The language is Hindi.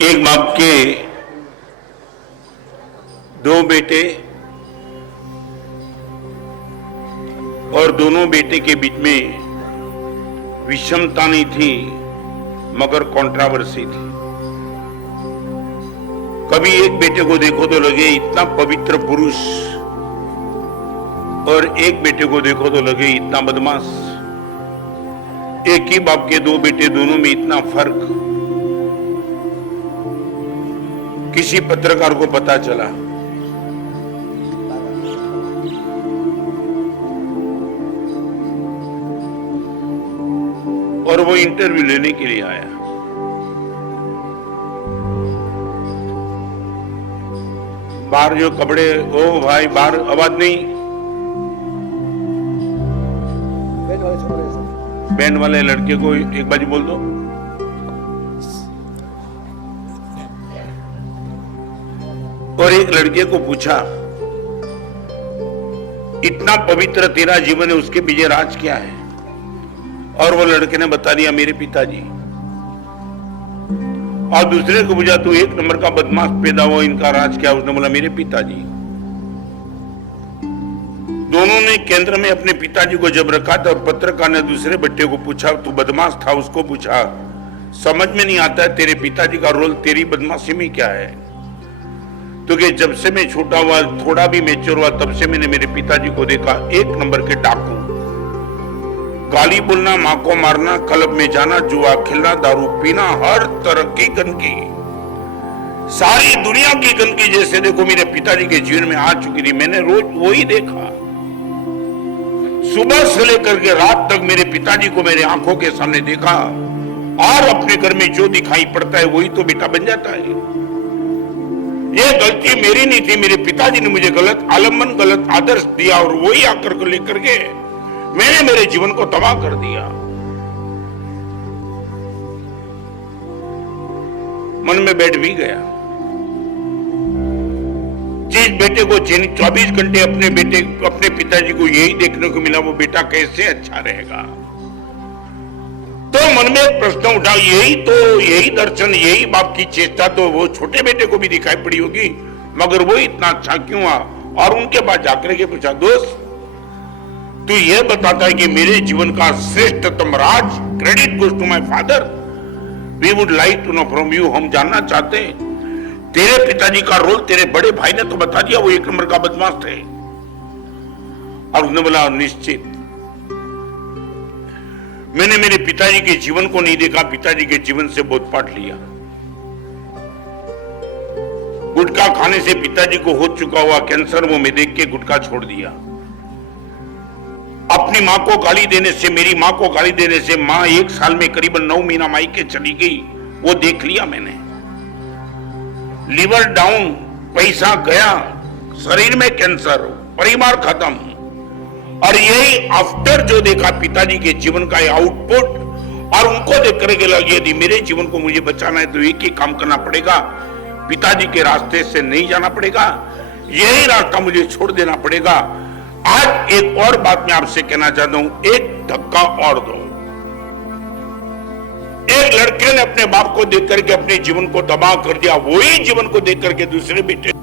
एक बाप के दो बेटे और दोनों बेटे के बीच में विषमता नहीं थी मगर कंट्रोवर्सी थी। कभी एक बेटे को देखो तो लगे इतना पवित्र पुरुष और एक बेटे को देखो तो लगे इतना बदमाश। एक ही बाप के दो बेटे, दोनों में इतना फर्क किसी पत्रकार को पता चला। और वो इंटरव्यू लेने के लिए आया। बाहर जो कपड़े, ओ भाई बाहर आवाज नहीं, बैंड वाले लड़के को एक बाजी बोल दो। और एक लड़के को पूछा, इतना पवित्र तेरा जीवन है, उसके पीछे राज क्या है? और वो लड़के ने बता दिया, मेरे पिताजी। और दूसरे को पूछा, तू एक नंबर का बदमाश पैदा हुआ, इनका राज क्या? उसने बोला, मेरे पिताजी। दोनों ने केंद्र में अपने पिताजी को जब रखा था और पत्रकार ने दूसरे बच्चे को पूछा, तू बदमाश था, उसको पूछा, समझ में नहीं आता है तेरे पिताजी का रोल तेरी बदमाशी में क्या है? क्योंकि जब से मैं छोटा हुआ, थोड़ा भी मैच्योर हुआ, तब से मैंने मेरे पिताजी को देखा एक नंबर के डाकू। गाली बोलना, मां को मारना, क्लब में जाना, जुआ खेलना, दारू पीना, हर तरह की गंदगी, सारी दुनिया की गंदगी जैसे देखो मेरे पिताजी के जीवन में आ चुकी थी। मैंने रोज वही देखा। सुबह से लेकर के रात तक मेरे पिताजी को मेरे आंखों के सामने देखा और अपने घर में जो दिखाई पड़ता है वही तो बेटा बन जाता है। ये गलती मेरी नहीं थी, मेरे पिताजी ने मुझे गलत आलम्बन, गलत आदर्श दिया और वही आकर को लेकर के मैंने मेरे जीवन को तबाह कर दिया। मन में बैठ भी गया, जिस बेटे को 24 घंटे अपने पिताजी को यही देखने को मिला, वो बेटा कैसे अच्छा रहेगा? तो मन में एक प्रश्न उठा, यही दर्शन, यही बाप की चेष्टा तो वो छोटे बेटे को भी दिखाई पड़ी होगी, मगर वो इतना अच्छा क्यों हुआ? और उनके पास जाकर के पूछा, दोस्त तू ये बताता है कि मेरे जीवन का श्रेष्ठतम राज, credit goes to my father, we would like to know from you, हम जानना चाहते हैं तेरे पिताजी का रोल। तेरे बड़े भाई ने तो बता दिया, वो एक नंबर का बदमाश थे। और उसने बोला, निश्चित मैंने मेरे पिताजी के जीवन को नहीं देखा, पिताजी के जीवन से बहुत पाठ लिया। गुटखा खाने से पिताजी को हो चुका हुआ कैंसर, वो मैं देख के गुटखा छोड़ दिया। अपनी मां को गाली देने से, मेरी मां को गाली देने से मां 1 साल में करीबन 9 महीना मायके चली गई, वो देख लिया मैंने। लिवर डाउन, पैसा गया, शरीर में कैंसर, परिवार खत्म। और यही आफ्टर जो देखा पिताजी के जीवन का आउटपुट, और उनको देख करके लगे यदि मेरे जीवन को मुझे बचाना है तो एक ही काम करना पड़ेगा, पिताजी के रास्ते से नहीं जाना पड़ेगा, यही रास्ता मुझे छोड़ देना पड़ेगा। आज एक और बात मैं आपसे कहना चाहता हूं, एक धक्का और दो। एक लड़के ने अपने बाप को देख करके अपने जीवन को तबाह कर दिया, वही जीवन को देख करके दूसरे बेटे